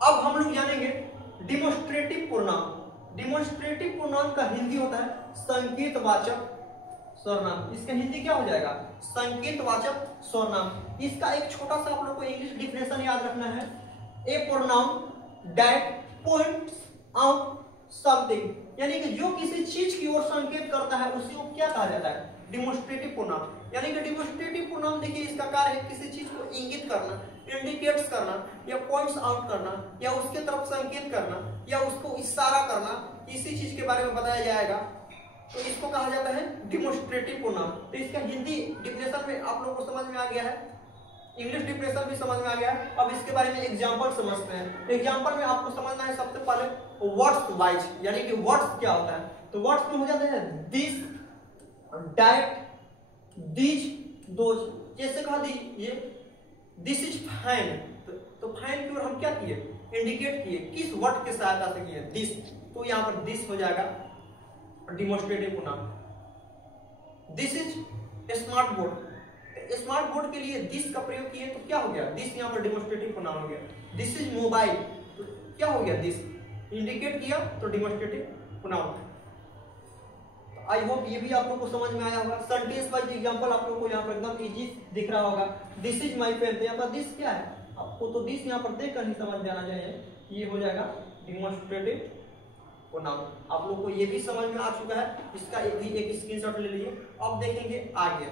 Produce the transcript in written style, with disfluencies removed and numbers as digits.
अब हम लोग जानेंगे डिमोस्ट्रेटिव प्रोनाउन। डिमोस्ट्रेटिव प्रोनाउन का हिंदी होता है संकेतवाचक सर्वनाम। इसका हिंदी क्या हो जाएगा? संकेतवाचक सर्वनाम। इसका एक छोटा सा आप लोग को इंग्लिश डिफिनेशन याद रखना है। A pronoun that points out something, यानी कि जो किसी चीज की ओर संकेत करता है उसी को क्या कहा जाता है? Demonstrative pronoun. यानी कि डिमोस्ट्रेटिव प्रोनाउन देखिए इसका कार्य है किसी चीज को इंगित करना, इंडिकेट्स करना, या पॉइंट्स आउट करना, या उसके तरफ संकेत करना, या उसको इशारा करना, किसी चीज के बारे में बताया जाएगा तो इसको कहा जाता है डिमोस्ट्रेटिव प्रोनाउन। तो इसका हिंदी डिफिनेशन में आप लोगों को समझ में आ गया है, इंग्लिश डिफिनेशन भी समझ में आ गया है। अब इसके बारे में एग्जांपल समझते हैं। एग्जांपल में आपको समझना है सबसे पहले वर्ड्स वाइज, यानी कि वर्ड्स क्या होता है। तो वर्ड्स में हो जाते हैं दिस, दैट, दिस, दोज। जैसे कहा ये दिस इज फैन, तो फैन की ओर हम क्या किए? इंडिकेट किए। किस वर्ड के सहायता से किए? दिस। तो यहाँ पर दिस हो जाएगा demonstrative pronoun. This is smart board, smart board के लिए दिस का प्रयोग किए तो क्या हो गया? दिस यहाँ पर डिमोस्ट्रेटिव प्रोनाउन हो गया। दिस इज मोबाइल, तो क्या हो गया? दिस इंडिकेट किया तो डिमोस्ट्रेटिव प्रोनाउन। आई होप ये भी आप लोग को समझ में आया होगा। सेंटेंस वाइज एग्जांपल आप लोग को यहाँ पर एकदम इजी दिख रहा होगा। दिस इज माय पेन, तो यहाँ पर दिस क्या है आपको? तो दिस यहाँ पर देखकर ही समझ जाना चाहिए, ये हो जाएगा डिमोस्ट्रेटिव प्रोनाउन। आप लोग को ये भी समझ में आ चुका है। इसका एक स्क्रीनशॉट ले लीजिए। अब देखेंगे आगे।